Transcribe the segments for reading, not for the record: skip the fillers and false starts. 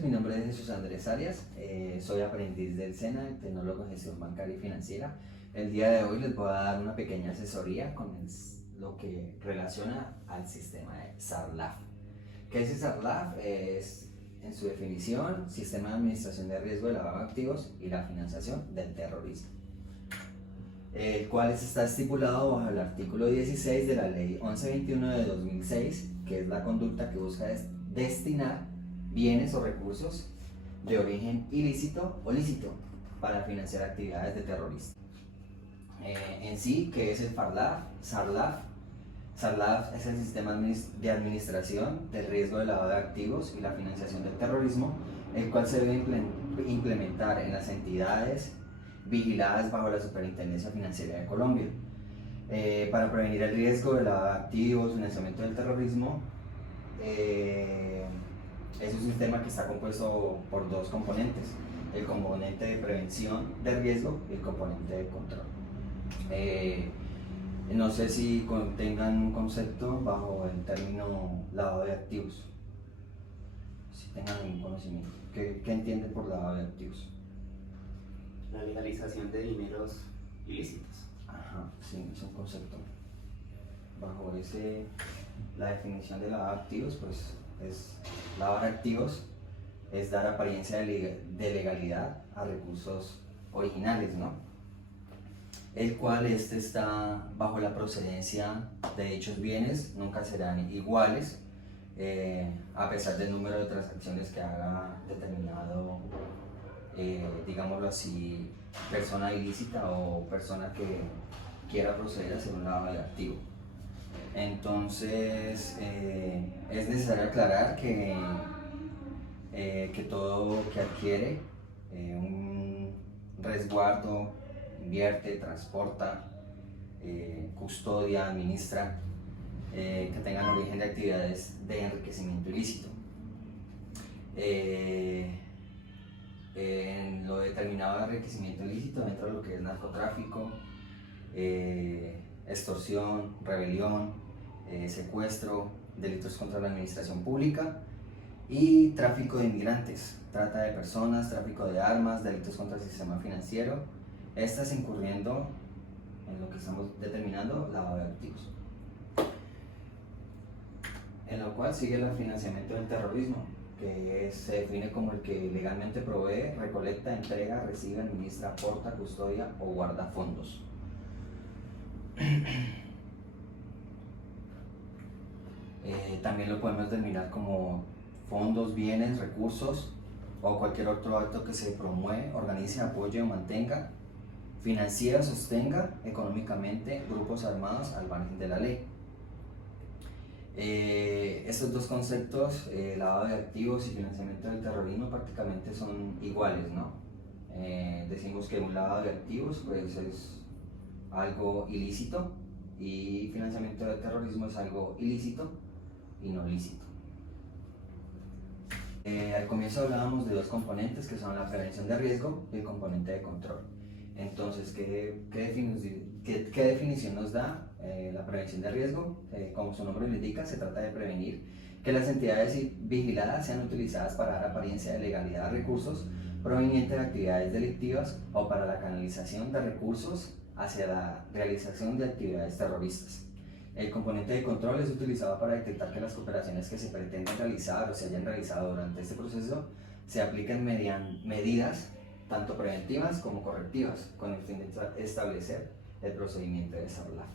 noches, mi nombre es Jesús Andrés Arias, soy aprendiz del SENA, tecnólogo en gestión bancaria y financiera. El día de hoy les voy a dar una pequeña asesoría con lo que relaciona al sistema de SARLAF. ¿Qué es el SARLAF? Es, en su definición, Sistema de Administración de Riesgo de Lavado de Activos y la Financiación del Terrorismo, el cual está estipulado bajo el artículo 16 de la Ley 1121 de 2006, que es la conducta que busca destinar bienes o recursos de origen ilícito o lícito para financiar actividades de terroristas. En sí, ¿qué es el SARLAF? SARLAF es el Sistema de Administración del Riesgo de Lavado de Activos y la Financiación del Terrorismo, el cual se debe implementar en las entidades vigiladas bajo la Superintendencia Financiera de Colombia. Para prevenir el riesgo de lavado de activos, financiamiento del terrorismo, es un sistema que está compuesto por dos componentes: el componente de prevención de riesgo y el componente de control. No sé si tengan un concepto bajo el término lavado de activos, si tengan algún conocimiento. ¿Qué entienden por lavado de activos? La legalización de dineros ilícitos. Ajá, sí, es un concepto. Bajo la definición de lavado de activos, pues es lavar activos, es dar apariencia de legalidad a recursos originales, ¿no? El cual está bajo la procedencia de dichos bienes, nunca serán iguales, a pesar del número de transacciones que haga determinado, digámoslo así, persona ilícita o persona que quiera proceder a hacer un lavado de activo. Entonces, es necesario aclarar que todo que adquiere un resguardo, invierte, transporta, custodia, administra, que tengan origen de actividades de enriquecimiento ilícito. En lo determinado de enriquecimiento ilícito entra lo que es narcotráfico, extorsión, rebelión, secuestro, delitos contra la administración pública y tráfico de inmigrantes, trata de personas, tráfico de armas, delitos contra el sistema financiero, estas incurriendo en lo que estamos determinando lavado de activos, en lo cual sigue el financiamiento del terrorismo, que se define como el que legalmente provee, recolecta, entrega, recibe, administra, aporta, custodia o guarda fondos. También lo podemos denominar como fondos, bienes, recursos o cualquier otro acto que se promueve, organice, apoye o mantenga, financie o sostenga económicamente grupos armados al margen de la ley. Estos dos conceptos, lavado de activos y financiamiento del terrorismo, prácticamente son iguales, ¿no? Decimos que un lavado de activos pues es algo ilícito y financiamiento del terrorismo es algo ilícito y no lícito. Al comienzo hablábamos de dos componentes que son la prevención de riesgo y el componente de control. Entonces, ¿qué definición nos da la prevención de riesgo? Como su nombre lo indica, se trata de prevenir que las entidades vigiladas sean utilizadas para dar apariencia de legalidad a recursos provenientes de actividades delictivas o para la canalización de recursos hacia la realización de actividades terroristas. El componente de control es utilizado para detectar que las operaciones que se pretenden realizar o se hayan realizado durante este proceso se apliquen mediante medidas tanto preventivas como correctivas, con el fin de establecer el procedimiento de SARLAF.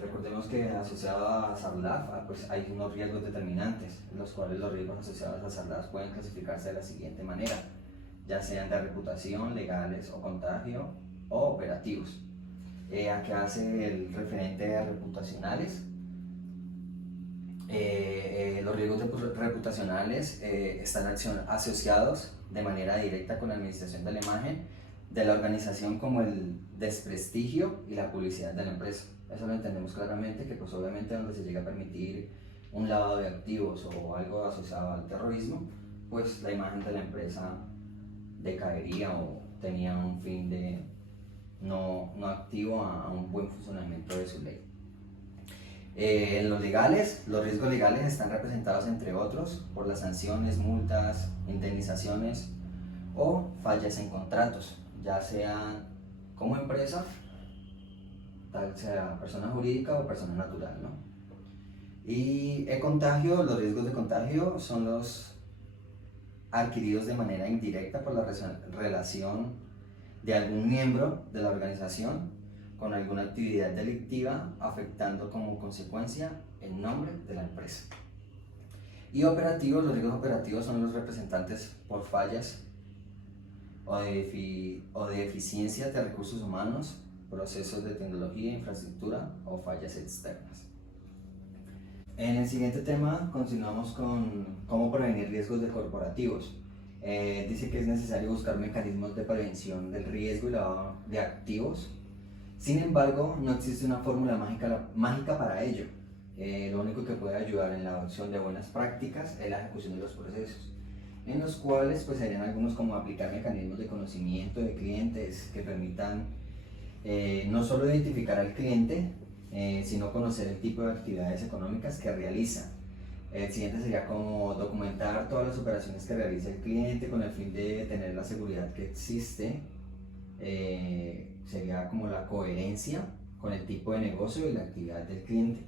Recordemos que asociado a SARLAF pues hay unos riesgos determinantes, los cuales los riesgos asociados a SARLAF pueden clasificarse de la siguiente manera, ya sean de reputación, legales o contagio o operativos. ¿A qué hace el referente a reputacionales? Los riesgos reputacionales están asociados de manera directa con la administración de la imagen de la organización, como el desprestigio y la publicidad de la empresa. Eso lo entendemos claramente, que pues obviamente donde se llega a permitir un lavado de activos o algo asociado al terrorismo, pues la imagen de la empresa decaería o tenía un fin de no activo a un buen funcionamiento de su ley. En los legales, los riesgos legales están representados, entre otros, por las sanciones, multas, indemnizaciones o fallas en contratos, ya sea como empresa, tal sea persona jurídica o persona natural, ¿no? Y el contagio, los riesgos de contagio son los adquiridos de manera indirecta por la relación de algún miembro de la organización con alguna actividad delictiva, afectando como consecuencia el nombre de la empresa. Y operativos, los riesgos operativos son los representantes por fallas o de eficiencia de recursos humanos, procesos de tecnología, infraestructura o fallas externas. En el siguiente tema continuamos con cómo prevenir riesgos de corporativos. Dice que es necesario buscar mecanismos de prevención del riesgo y lavado de activos. Sin embargo, no existe una fórmula mágica para ello. Lo único que puede ayudar en la adopción de buenas prácticas es la ejecución de los procesos, en los cuales pues serían algunos como aplicar mecanismos de conocimiento de clientes que permitan no solo identificar al cliente, sino conocer el tipo de actividades económicas que realiza. El siguiente sería como documentar todas las operaciones que realiza el cliente con el fin de tener la seguridad que existe. Sería como la coherencia con el tipo de negocio y la actividad del cliente.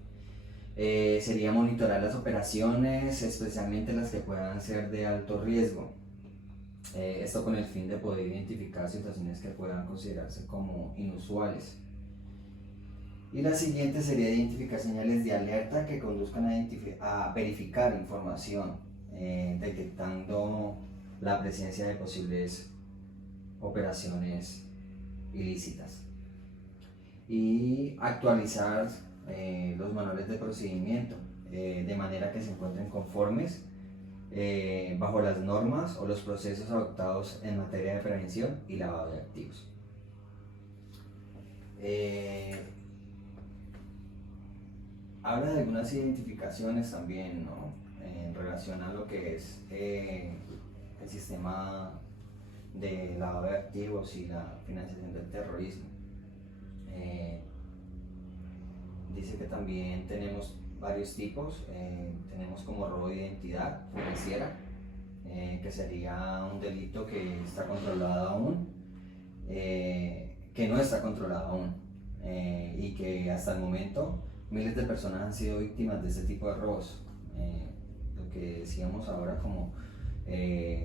Sería monitorar las operaciones, especialmente las que puedan ser de alto riesgo. Esto con el fin de poder identificar situaciones que puedan considerarse como inusuales. Y la siguiente sería identificar señales de alerta que conduzcan a verificar información, detectando la presencia de posibles operaciones ilícitas. Y actualizar los manuales de procedimiento de manera que se encuentren conformes bajo las normas o los procesos adoptados en materia de prevención y lavado de activos. Habla de algunas identificaciones también, ¿no? En relación a lo que es el sistema de lavado de activos y la financiación del terrorismo. Dice que también tenemos varios tipos. Tenemos como robo de identidad financiera, que sería un delito que está controlado aún, que no está controlado aún, y que hasta el momento miles de personas han sido víctimas de este tipo de robos. Lo que decíamos ahora como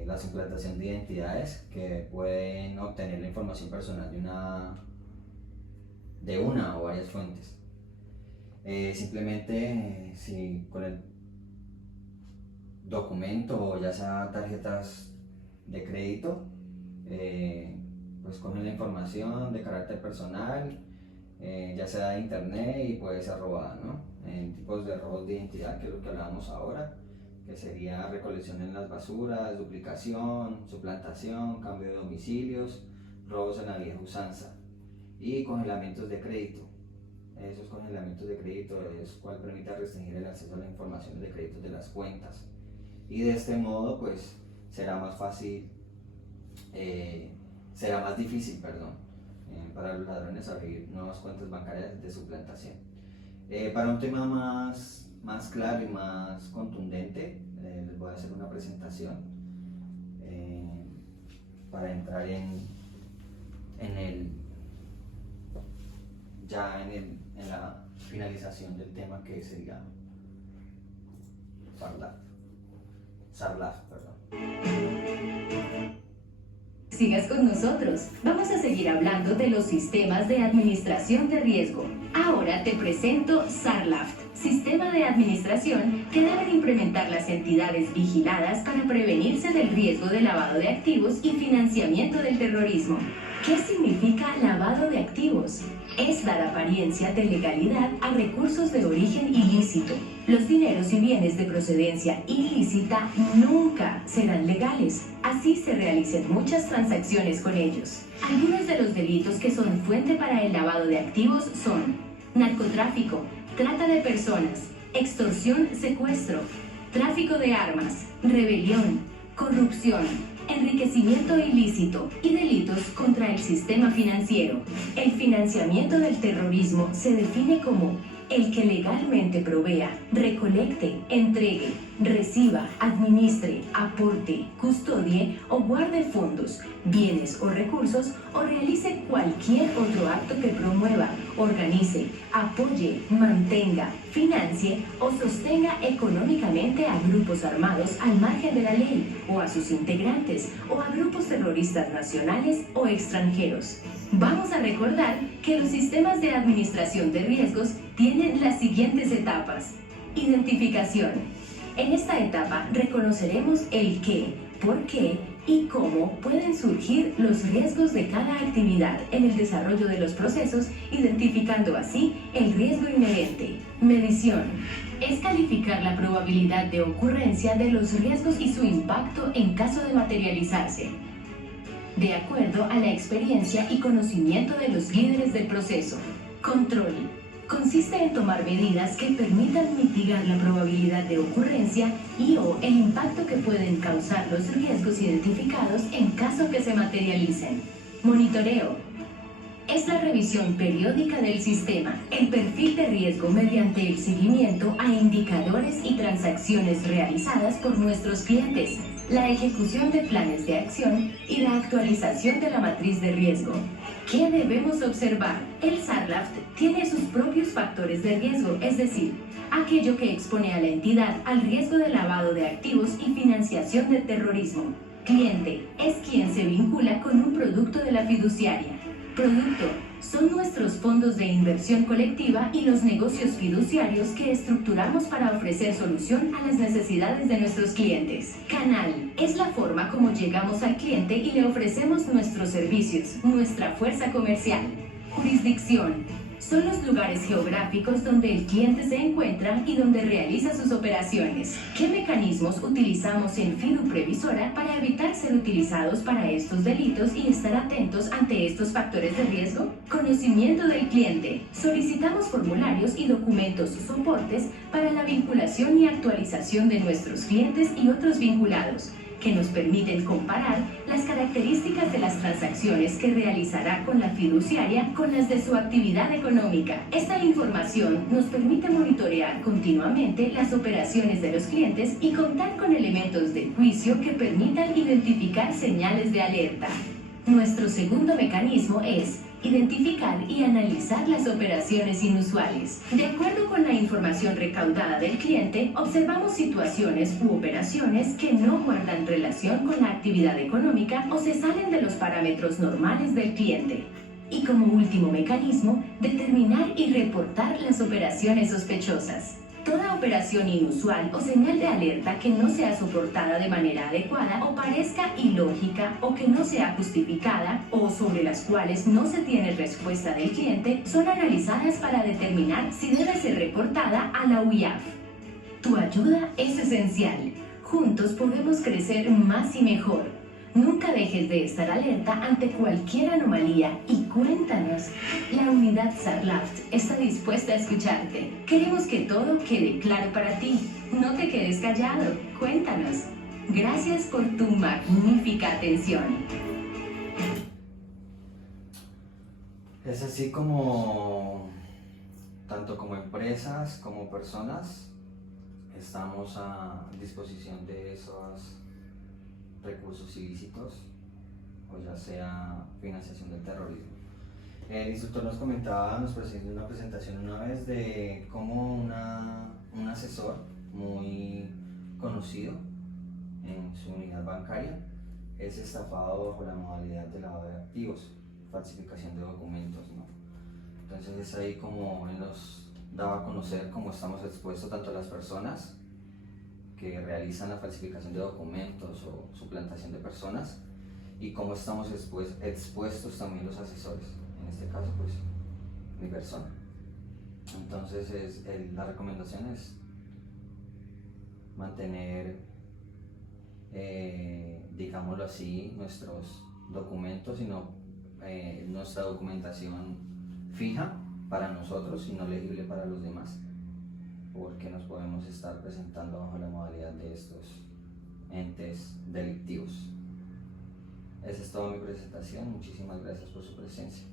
la suplantación de identidades, que pueden obtener la información personal de una o varias fuentes. Simplemente si con el documento, ya sea tarjetas de crédito, pues cogen la información de carácter personal, ya sea de internet, y puede ser robada, ¿no? En tipos de robos de identidad, que es lo que hablábamos ahora, que sería recolección en las basuras, duplicación, suplantación, cambio de domicilios, robos en la vieja usanza y congelamientos de crédito. Esos congelamientos de crédito es cual permite restringir el acceso a la información de créditos de las cuentas, y de este modo pues será más difícil, para los ladrones abrir nuevas cuentas bancarias de suplantación. Para un tema más claro y más contundente, les voy a hacer una presentación para entrar en la finalización del tema, que sería SARLAF. Sigas con nosotros. Vamos a seguir hablando de los sistemas de administración de riesgo. Ahora te presento SARLAF, sistema de administración que deben implementar las entidades vigiladas para prevenirse del riesgo de lavado de activos y financiamiento del terrorismo. ¿Qué significa lavado de activos? Es dar apariencia de legalidad a recursos de origen ilícito. Los dineros y bienes de procedencia ilícita nunca serán legales, así se realicen muchas transacciones con ellos. Algunos de los delitos que son fuente para el lavado de activos son narcotráfico, trata de personas, extorsión, secuestro, tráfico de armas, rebelión, corrupción, enriquecimiento ilícito y delitos contra el sistema financiero. El financiamiento del terrorismo se define como el que legalmente provea, recolecte, entregue, reciba, administre, aporte, custodie o guarde fondos, bienes o recursos o realice cualquier otro acto que promueva, organice, apoye, mantenga, financie o sostenga económicamente a grupos armados al margen de la ley o a sus integrantes o a grupos terroristas nacionales o extranjeros. Vamos a recordar que los sistemas de administración de riesgos tienen las siguientes etapas. Identificación. En esta etapa reconoceremos el qué, por qué y cómo pueden surgir los riesgos de cada actividad en el desarrollo de los procesos, identificando así el riesgo inherente. Medición. Es calificar la probabilidad de ocurrencia de los riesgos y su impacto en caso de materializarse, de acuerdo a la experiencia y conocimiento de los líderes del proceso. Control. Consiste en tomar medidas que permitan mitigar la probabilidad de ocurrencia y o el impacto que pueden causar los riesgos identificados en caso que se materialicen. Monitoreo. Es la revisión periódica del sistema, el perfil de riesgo mediante el seguimiento a indicadores y transacciones realizadas por nuestros clientes, la ejecución de planes de acción y la actualización de la matriz de riesgo. ¿Qué debemos observar? El SARLAFT tiene sus propios factores de riesgo, es decir, aquello que expone a la entidad al riesgo de lavado de activos y financiación del terrorismo. Cliente es quien se vincula con un producto de la fiduciaria. Producto son nuestros fondos de inversión colectiva y los negocios fiduciarios que estructuramos para ofrecer solución a las necesidades de nuestros clientes. Canal es la forma como llegamos al cliente y le ofrecemos nuestros servicios, nuestra fuerza comercial. Jurisdicción son los lugares geográficos donde el cliente se encuentra y donde realiza sus operaciones. ¿Qué mecanismos utilizamos en Fidu Previsora para evitar ser utilizados para estos delitos y estar atentos ante estos factores de riesgo? Conocimiento del cliente. Solicitamos formularios y documentos soportes para la vinculación y actualización de nuestros clientes y otros vinculados, que nos permiten comparar las características de las transacciones que realizará con la fiduciaria con las de su actividad económica. Esta información nos permite monitorear continuamente las operaciones de los clientes y contar con elementos de juicio que permitan identificar señales de alerta. Nuestro segundo mecanismo es identificar y analizar las operaciones inusuales. De acuerdo con la información recaudada del cliente, observamos situaciones u operaciones que no guardan relación con la actividad económica o se salen de los parámetros normales del cliente. Y como último mecanismo, determinar y reportar las operaciones sospechosas. Toda operación inusual o señal de alerta que no sea soportada de manera adecuada o parezca ilógica o que no sea justificada o sobre las cuales no se tiene respuesta del cliente son analizadas para determinar si debe ser reportada a la UIAF. Tu ayuda es esencial. Juntos podemos crecer más y mejor. Nunca dejes de estar alerta ante cualquier anomalía y cuéntanos. La unidad SARLAFT está dispuesta a escucharte. Queremos que todo quede claro para ti. No te quedes callado. Cuéntanos. Gracias por tu magnífica atención. Es así como, tanto como empresas como personas, estamos a disposición de esos recursos ilícitos o ya sea financiación del terrorismo. El instructor nos comentaba, nos presentó una presentación una vez de cómo un asesor muy conocido en su unidad bancaria es estafado bajo la modalidad de lavado de activos, falsificación de documentos, ¿no? Entonces es ahí como él nos daba a conocer cómo estamos expuestos tanto a las personas que realizan la falsificación de documentos o suplantación de personas y cómo estamos expuestos también los asesores, en este caso pues mi persona. Entonces la recomendación es mantener, digámoslo así, nuestros documentos y nuestra documentación fija para nosotros y no legible para los demás, porque nos podemos estar presentando bajo la modalidad de estos entes delictivos. Esa es toda mi presentación. Muchísimas gracias por su presencia.